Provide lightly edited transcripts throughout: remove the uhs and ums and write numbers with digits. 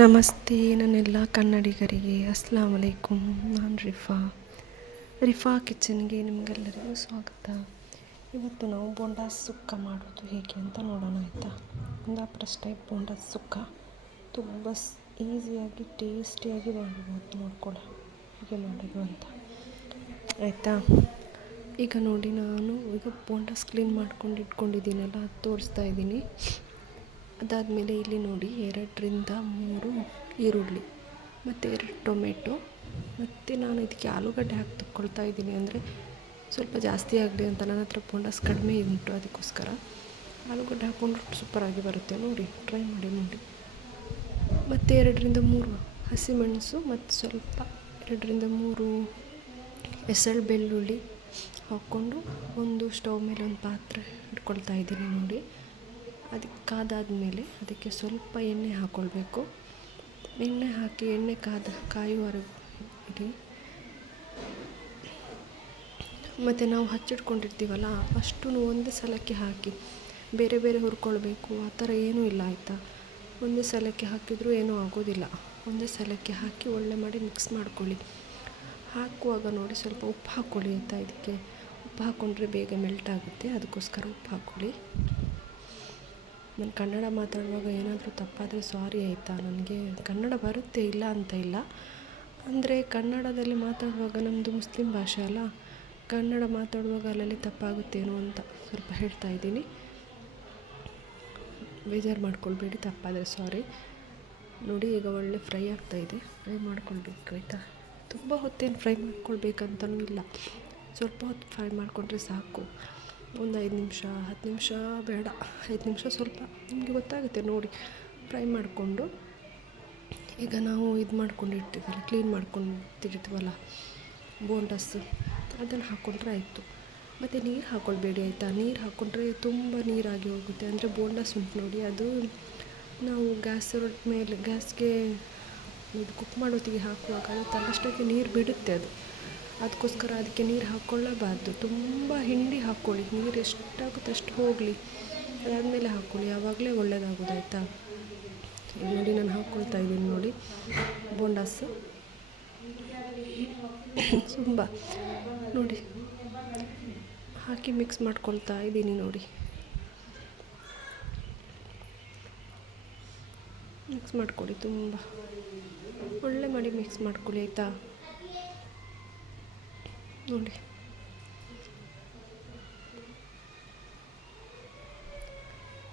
ನಮಸ್ತೆ ನನ್ನೆಲ್ಲ ಕನ್ನಡಿಗರಿಗೆ ಅಸ್ಲಾಂ ವಲೈಕುಮ್. ನಾನು ರಿಫಾ ಕಿಚನ್ಗೆ ನಿಮಗೆಲ್ಲರಿಗೂ ಸ್ವಾಗತ. ಇವತ್ತು ನಾವು ಬೋಂಡಾ ಸುಕ್ಕ ಮಾಡೋದು ಹೇಗೆ ಅಂತ ನೋಡೋಣ ಆಯಿತಾ. ಕುಂದಾಪುರ ಸ್ಟೈಲ್ ಬೋಂಡಾ ಸುಕ್ಕ ತುಂಬ ಈಸಿಯಾಗಿ ಟೇಸ್ಟಿಯಾಗಿ ಮಾಡ್ಬೋದು. ನೋಡ್ಕೊಳ್ಳಿ ಹೇಗೆ ಮಾಡೋದು ಅಂತ ಆಯಿತಾ. ಈಗ ನೋಡಿ, ನಾನು ಈಗ ಬೋಂಡಾಸ್ ಕ್ಲೀನ್ ಮಾಡ್ಕೊಂಡು ಇಟ್ಕೊಂಡಿದ್ದೀನಲ್ಲ, ಅದು ತೋರಿಸ್ತಾ ಇದ್ದೀನಿ. ಅದಾದಮೇಲೆ ಇಲ್ಲಿ ನೋಡಿ 2-3 ಈರುಳ್ಳಿ ಮತ್ತು 2 ಟೊಮೆಟೊ, ಮತ್ತು ನಾನು ಇದಕ್ಕೆ ಆಲೂಗಡ್ಡೆ ಹಾಕಿ ತಗೊಳ್ತಾ ಇದ್ದೀನಿ. ಅಂದರೆ ಸ್ವಲ್ಪ ಜಾಸ್ತಿ ಆಗಲಿ ಅಂತ, ನನ್ನ ಹತ್ರ ಬೋಂಡಾಸ್ ಕಡಿಮೆ ಉಂಟು, ಅದಕ್ಕೋಸ್ಕರ ಆಲೂಗಡ್ಡೆ ಹಾಕ್ಕೊಂಡು ಸೂಪರಾಗಿ ಬರುತ್ತೆ. ನೋಡಿ, ಟ್ರೈ ಮಾಡಿ ನೋಡಿ. ಮತ್ತು 2-3 ಹಸಿಮೆಣಸು ಮತ್ತು ಸ್ವಲ್ಪ 2-3 ಎಸಳು ಬೆಳ್ಳುಳ್ಳಿ ಹಾಕ್ಕೊಂಡು ಒಂದು ಸ್ಟವ್ ಮೇಲೆ ಒಂದು ಪಾತ್ರೆ ಇಟ್ಕೊಳ್ತಾ ಇದ್ದೀನಿ ನೋಡಿ. ಅದಕ್ಕೆ ಕಾದಾದಮೇಲೆ ಅದಕ್ಕೆ ಸ್ವಲ್ಪ ಎಣ್ಣೆ ಹಾಕ್ಕೊಳ್ಬೇಕು. ಎಣ್ಣೆ ಹಾಕಿ ಎಣ್ಣೆ ಕಾಯುವವರೆಗೂ ಇಡಿ. ಮತ್ತು ನಾವು ಹಚ್ಚಿಟ್ಕೊಂಡಿರ್ತೀವಲ್ಲ, ಅಷ್ಟು ಒಂದೇ ಸಲಕ್ಕೆ ಹಾಕಿ ಬೇರೆ ಬೇರೆ ಹುರ್ಕೊಳ್ಬೇಕು ಆ ಥರ ಏನೂ ಇಲ್ಲ ಆಯಿತಾ. ಒಂದೇ ಸಲಕ್ಕೆ ಹಾಕಿದರೂ ಏನೂ ಆಗೋದಿಲ್ಲ. ಒಂದೇ ಸಲಕ್ಕೆ ಹಾಕಿ ಒಳ್ಳೆ ಮಾಡಿ ಮಿಕ್ಸ್ ಮಾಡ್ಕೊಳ್ಳಿ. ಹಾಕುವಾಗ ನೋಡಿ ಸ್ವಲ್ಪ ಉಪ್ಪು ಹಾಕ್ಕೊಳ್ಳಿ ಆಯಿತಾ. ಇದಕ್ಕೆ ಉಪ್ಪು ಹಾಕ್ಕೊಂಡ್ರೆ ಬೇಗ ಮೆಲ್ಟ್ ಆಗುತ್ತೆ, ಅದಕ್ಕೋಸ್ಕರ ಉಪ್ಪು ಹಾಕ್ಕೊಳ್ಳಿ. ನಾನು ಕನ್ನಡ ಮಾತಾಡುವಾಗ ಏನಾದರೂ ತಪ್ಪಾದರೆ ಸಾರಿ ಆಯಿತಾ. ನನಗೆ ಕನ್ನಡ ಬರುತ್ತೆ, ಇಲ್ಲ ಅಂತ ಇಲ್ಲ. ಅಂದರೆ ಕನ್ನಡದಲ್ಲಿ ಮಾತಾಡುವಾಗ ನಮ್ಮದು ಮುಸ್ಲಿಂ ಭಾಷೆ ಅಲ್ಲ, ಕನ್ನಡ ಮಾತಾಡುವಾಗ ಅಲ್ಲಲ್ಲಿ ತಪ್ಪಾಗುತ್ತೇನೋ ಅಂತ ಸ್ವಲ್ಪ ಹೇಳ್ತಾ ಇದ್ದೀನಿ. ಬೇಜಾರು ಮಾಡ್ಕೊಳ್ಬೇಡಿ, ತಪ್ಪಾದರೆ ಸಾರಿ. ನೋಡಿ, ಈಗ ಒಳ್ಳೆ ಫ್ರೈ ಆಗ್ತಾಯಿದೆ. ಫ್ರೈ ಮಾಡ್ಕೊಳ್ಬೇಕು ಆಯಿತಾ. ತುಂಬ ಹೊತ್ತೇನು ಫ್ರೈ ಮಾಡ್ಕೊಳ್ಬೇಕಂತನೂ ಇಲ್ಲ, ಸ್ವಲ್ಪ ಹೊತ್ತು ಫ್ರೈ ಮಾಡಿಕೊಂಡ್ರೆ ಸಾಕು. ಒಂದು 5 ನಿಮಿಷ 10 ನಿಮಿಷ ಬೇಡ, 5 ನಿಮಿಷ ಸ್ವಲ್ಪ ನಿಮಗೆ ಗೊತ್ತಾಗುತ್ತೆ ನೋಡಿ. ಫ್ರೈ ಮಾಡಿಕೊಂಡು ಈಗ ನಾವು ಇದು ಮಾಡ್ಕೊಂಡಿರ್ತೀವಲ್ಲ, ಕ್ಲೀನ್ ಮಾಡ್ಕೊಂಡಿರ್ತೀವಲ್ಲ ಬೋಂಡಾಸು, ಅದನ್ನು ಹಾಕ್ಕೊಂಡ್ರೆ ಆಯಿತು. ಮತ್ತು ನೀರು ಹಾಕ್ಕೊಳ್ಬೇಡಿ ಆಯಿತಾ. ನೀರು ಹಾಕ್ಕೊಂಡ್ರೆ ತುಂಬ ನೀರಾಗಿ ಹೋಗುತ್ತೆ. ಅಂದರೆ ಬೋಂಡಾಸ್ ಉಂಟು ನೋಡಿ, ಅದು ನಾವು ಗ್ಯಾಸ್ಗೆ ಇದು ಕುಕ್ ಮಾಡೋತ್ತಿಗೆ ಹಾಕುವಾಗ ಅದು ತನ್ನಷ್ಟಕ್ಕೆ ನೀರು ಬಿಡುತ್ತೆ ಅದು. ಅದಕ್ಕೋಸ್ಕರ ಅದಕ್ಕೆ ನೀರು ಹಾಕ್ಕೊಳ್ಳಬಾರ್ದು. ತುಂಬ ಹಿಂಡಿ ಹಾಕ್ಕೊಳ್ಳಿ, ನೀರು ಎಷ್ಟಾಗುತ್ತೆ ಅಷ್ಟು ಹೋಗಲಿ, ಅದಾದಮೇಲೆ ಹಾಕ್ಕೊಳ್ಳಿ, ಆವಾಗಲೇ ಒಳ್ಳೆಯದಾಗೋದು ಆಯಿತಾ. ಈಗ ನೋಡಿ, ನಾನು ಹಾಕ್ಕೊಳ್ತಾ ಇದ್ದೀನಿ ನೋಡಿ ಬೋಂಡಾಸು ತುಂಬ ನೋಡಿ ಹಾಕಿ ಮಿಕ್ಸ್ ಮಾಡ್ಕೊಳ್ತಾ ಇದ್ದೀನಿ ನೋಡಿ. ಮಿಕ್ಸ್ ಮಾಡ್ಕೊಳ್ಳಿ, ತುಂಬ ಒಳ್ಳೆ ಮಾಡಿ ಮಿಕ್ಸ್ ಮಾಡ್ಕೊಳ್ಳಿ ಆಯಿತಾ. ನೋಡಿ,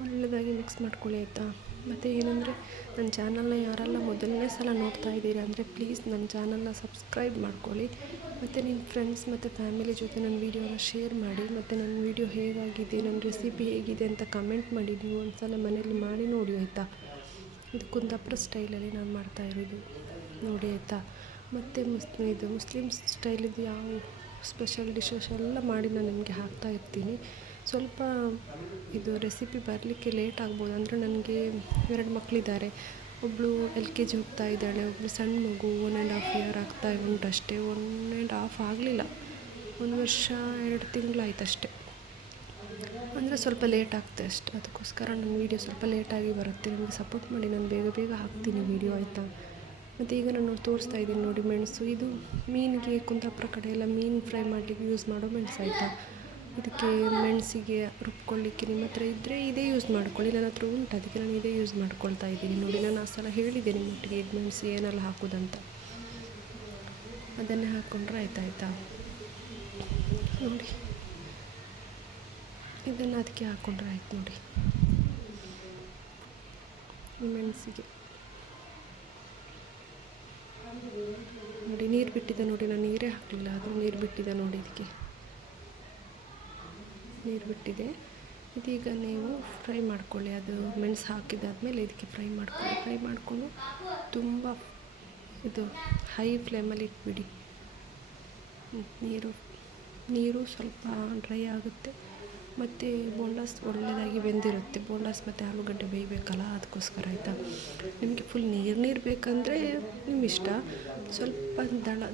ಒಳ್ಳೆಯದಾಗಿ ಮಿಕ್ಸ್ ಮಾಡ್ಕೊಳ್ಳಿ ಆಯಿತಾ. ಮತ್ತು ಏನಂದರೆ, ನನ್ನ ಚಾನಲ್ನ ಯಾರೆಲ್ಲ ಮೊದಲನೇ ಸಲ ನೋಡ್ತಾ ಇದ್ದೀರಾ ಅಂದರೆ ಪ್ಲೀಸ್ ನನ್ನ ಚಾನಲ್ನ ಸಬ್ಸ್ಕ್ರೈಬ್ ಮಾಡ್ಕೊಳ್ಳಿ. ಮತ್ತು ನಿಮ್ಮ ಫ್ರೆಂಡ್ಸ್ ಮತ್ತು ಫ್ಯಾಮಿಲಿ ಜೊತೆ ನನ್ನ ವೀಡಿಯೋನ ಶೇರ್ ಮಾಡಿ. ಮತ್ತು ನನ್ನ ವೀಡಿಯೋ ಹೇಗಾಗಿದೆ, ನನ್ನ ರೆಸಿಪಿ ಹೇಗಿದೆ ಅಂತ ಕಮೆಂಟ್ ಮಾಡಿ. ನೀವು ಒಂದು ಸಲ ಮನೇಲಿ ಮಾಡಿ ನೋಡಿ ಆಯಿತಾ. ಇದು ಕುಂದಾಪುರ ಸ್ಟೈಲಲ್ಲಿ ನಾನು ಮಾಡ್ತಾ ಇರೋದು ನೋಡಿ ಆಯಿತಾ. ಮತ್ತು ಇದು ಮುಸ್ಲಿಮ್ ಸ್ಟೈಲಿದ್ದು ಯಾವ ಸ್ಪೆಷಲ್ ಡಿಶಸ್ ಎಲ್ಲ ಮಾಡಿ ನಾನು ನಿಮಗೆ ಹಾಕ್ತಾ ಇರ್ತೀನಿ. ಸ್ವಲ್ಪ ಇದು ರೆಸಿಪಿ ಬರಲಿಕ್ಕೆ ಲೇಟ್ ಆಗ್ಬೋದು. ಅಂದರೆ ನನಗೆ 2 ಮಕ್ಕಳಿದ್ದಾರೆ. ಒಬ್ಬಳು LKG ಹೋಗ್ತಾ ಇದ್ದಾಳೆ, ಒಬ್ಬಳು ಸಣ್ಣ ಮಗು 1.5 ಇಯರ್ ಆಗ್ತಾ ಉಂಟು ಅಷ್ಟೇ. 1.5 ಆಗಲಿಲ್ಲ, 1 ವರ್ಷ 2 ತಿಂಗಳಾಯ್ತು ಅಷ್ಟೇ. ಅಂದರೆ ಸ್ವಲ್ಪ ಲೇಟ್ ಆಗ್ತದೆ ಅಷ್ಟೆ. ಅದಕ್ಕೋಸ್ಕರ ನನ್ನ ವೀಡಿಯೋ ಸ್ವಲ್ಪ ಲೇಟಾಗಿ ಬರುತ್ತೆ. ನನಗೆ ಸಪೋರ್ಟ್ ಮಾಡಿ, ನಾನು ಬೇಗ ಹಾಕ್ತೀನಿ ವೀಡಿಯೋ ಆಯಿತಾ. ಮತ್ತು ಈಗ ನಾನು ತೋರಿಸ್ತಾ ಇದ್ದೀನಿ ನೋಡಿ ಮೆಣಸು. ಇದು ಮೀನಿಗೆ, ಕುಂದಾಪುರ ಕಡೆ ಎಲ್ಲ ಮೀನು ಫ್ರೈ ಮಾಡಲಿಕ್ಕೆ ಯೂಸ್ ಮಾಡೋ ಮೆಣಸು ಆಯಿತಾ. ಇದಕ್ಕೆ ಮೆಣಸಿಗೆ ರುಬ್ಕೊಳ್ಳಿಕ್ಕೆ ನಿಮ್ಮ ಹತ್ರ ಇದ್ದರೆ ಇದೇ ಯೂಸ್ ಮಾಡ್ಕೊಳ್ಳಿ. ನನ್ನ ಹತ್ರ ಉಂಟು, ಅದಕ್ಕೆ ನಾನು ಇದೇ ಯೂಸ್ ಮಾಡ್ಕೊಳ್ತಾ ಇದ್ದೀನಿ ನೋಡಿ. ನಾನು ಆ ಸಲ ಹೇಳಿದ್ದೆ ನಿಮ್ಮೊಟ್ಟಿಗೆ ಇದು ಮೆಣಸು ಏನೆಲ್ಲ ಹಾಕೋದಂತ, ಅದನ್ನೇ ಹಾಕ್ಕೊಂಡ್ರೆ ಆಯಿತಾ. ನೋಡಿ, ಇದನ್ನು ಅದಕ್ಕೆ ಹಾಕ್ಕೊಂಡ್ರೆ ಆಯ್ತು ನೋಡಿ. ಮೆಣಸಿಗೆ ನೋಡಿ ನೀರು ಬಿಟ್ಟಿದೆ ನೋಡಿ. ನಾನು ನೀರೇ ಹಾಕಲಿಲ್ಲ, ಅದು ನೀರು ಬಿಟ್ಟಿದೆ ನೋಡಿ. ಇದಕ್ಕೆ ನೀರು ಬಿಟ್ಟಿದೆ. ಇದೀಗ ನೀವು ಫ್ರೈ ಮಾಡ್ಕೊಳ್ಳಿ. ಅದು ಮೆಣಸು ಹಾಕಿದಾದ್ಮೇಲೆ ಇದಕ್ಕೆ ಫ್ರೈ ಮಾಡಿಕೊಂಡು ತುಂಬ ಇದು ಹೈ ಫ್ಲೇಮಲ್ಲಿ ಇಟ್ಬಿಡಿ. ನೀರು ಸ್ವಲ್ಪ ಡ್ರೈ ಆಗುತ್ತೆ. ಮತ್ತು ಬೋಂಡಾಸ್ ಒಳ್ಳೆಯದಾಗಿ ಬೆಂದಿರುತ್ತೆ. ಬೋಂಡಾಸ್ ಮತ್ತು ಆಲೂಗಡ್ಡೆ ಬೇಯಬೇಕಲ್ಲ, ಅದಕ್ಕೋಸ್ಕರ ಆಯಿತಾ. ನಿಮಗೆ ಫುಲ್ ನೀರು ಬೇಕಂದರೆ ನಿಮ್ಮ ಇಷ್ಟ. ಸ್ವಲ್ಪ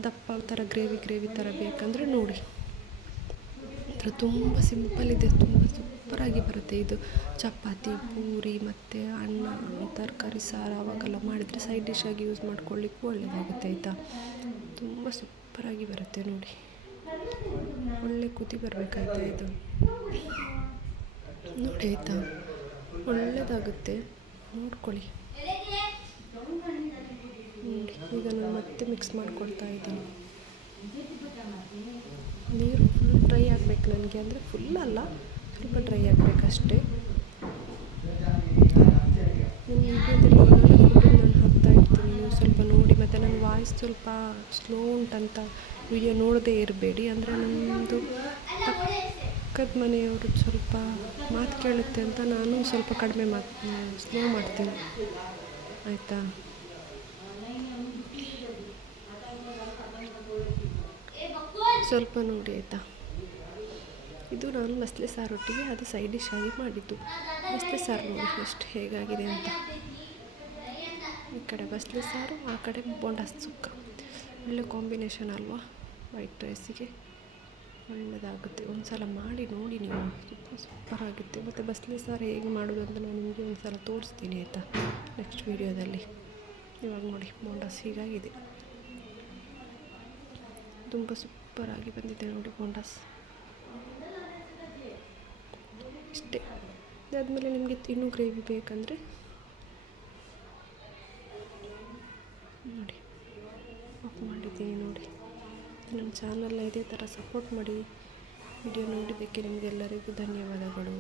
ದಪ್ಪ ಥರ ಗ್ರೇವಿ ಥರ ಬೇಕಂದರೆ ನೋಡಿ. ತುಂಬ ಸಿಂಪಲ್ ಇದೆ, ತುಂಬ ಸೂಪರಾಗಿ ಬರುತ್ತೆ. ಇದು ಚಪಾತಿ, ಪೂರಿ ಮತ್ತು ಅನ್ನ, ತರಕಾರಿ ಸಾರು ಅವಾಗೆಲ್ಲ ಮಾಡಿದರೆ ಸೈಡ್ ಡಿಶ್ಶಾಗಿ ಯೂಸ್ ಮಾಡ್ಕೊಳ್ಳಿಕ್ಕೂ ಒಳ್ಳೆಯದಾಗುತ್ತೆ ಆಯಿತಾ. ತುಂಬ ಸೂಪರಾಗಿ ಬರುತ್ತೆ ನೋಡಿ, ಒಳ್ಳೆ ಕುದಿ ಬರಬೇಕಾಯ್ತಾ ಇದು ನೋಡಿ ಆಯಿತಾ, ಒಳ್ಳೆಯದಾಗುತ್ತೆ ನೋಡ್ಕೊಳ್ಳಿ. ನೋಡಿ ಈಗ ನಾನು ಮತ್ತೆ ಮಿಕ್ಸ್ ಮಾಡ್ಕೊಳ್ತಾ ಇದ್ದೀನಿ. ನೀರು ಫುಲ್ ಡ್ರೈ ಆಗಬೇಕು ನನಗೆ, ಅಂದರೆ ಫುಲ್ ಅಲ್ಲ, ಸ್ವಲ್ಪ ಡ್ರೈ ಆಗಬೇಕಷ್ಟೇ. ನನ್ನ ವೀಡಿಯೋದಲ್ಲಿ ನಾನು ಹಾಕ್ತಾ ಇರ್ತೀನಿ, ನೀವು ಸ್ವಲ್ಪ ನೋಡಿ. ಮತ್ತು ನನ್ನ ವಾಯ್ಸ್ ಸ್ವಲ್ಪ ಸ್ಲೋ ಉಂಟಂತ ವೀಡಿಯೋ ನೋಡದೇ ಇರಬೇಡಿ, ಅಂದರೆ ನಮ್ಮದು ಪಕ್ಕದ ಮನೆಯವರು ಸ್ವಲ್ಪ ಮಾತು ಕೇಳುತ್ತೆ ಅಂತ ನಾನು ಸ್ವಲ್ಪ ಕಡಿಮೆ ಸ್ಲೋ ಮಾಡ್ತೀನಿ ಆಯಿತಾ. ಸ್ವಲ್ಪ ನೋಡಿ ಆಯಿತಾ. ಇದು ನಾನು ಬಸ್ಲೆ ಸಾರೊಟ್ಟಿಗೆ ಅದು ಸೈಡ್ ಡಿಶ್ ಆಗಿ ಮಾಡಿದ್ದು. ಬಸ್ಲೆ ಸಾರು ನೋಡಿ ಎಷ್ಟು ಹೇಗಾಗಿದೆ ಅಂತ. ಈ ಕಡೆ ಬಸ್ಲೆ ಸಾರು, ಆ ಕಡೆ ಬೋಂಡ ಸುಕ್ಕ, ಒಳ್ಳೆ ಕಾಂಬಿನೇಷನ್ ಅಲ್ವಾ ವೈಟ್ ರೈಸಿಗೆ. ಒಳ್ಳೆಯದಾಗುತ್ತೆ, ಒಂದು ಸಲ ಮಾಡಿ ನೋಡಿ ನೀವು, ತುಂಬ ಸೂಪರಾಗುತ್ತೆ. ಮತ್ತು ಬಸ್ಲೆ ಸಾರು ಹೇಗೆ ಮಾಡೋದು ಅಂತ ನಾನು ನಿಮಗೆ ಒಂದು ಸಲ ತೋರಿಸ್ತೀನಿ ಆಯಿತಾ ನೆಕ್ಸ್ಟ್ ವೀಡಿಯೋದಲ್ಲಿ. ಇವಾಗ ನೋಡಿ ಬೋಂಡಾಸ್ ಹೀಗಾಗಿದೆ, ತುಂಬ ಸೂಪರಾಗಿ ಬಂದಿದೆ ನೋಡಿ ಬೋಂಡಾಸ್. ಇಷ್ಟೇ. ಅದಾದಮೇಲೆ ನಿಮಗೆ ಇನ್ನೂ ಗ್ರೇವಿ ಬೇಕಂದರೆ ನೋಡಿ ಆಫ್ ಮಾಡಿದ್ದೀನಿ ನೋಡಿ. ನನ್ನ ಚಾನಲ್ನ ಇದೇ ಥರ ಸಪೋರ್ಟ್ ಮಾಡಿ. ವಿಡಿಯೋ ನೋಡಿದ್ದಕ್ಕೆ ನಿಮಗೆಲ್ಲರಿಗೂ ಧನ್ಯವಾದಗಳು.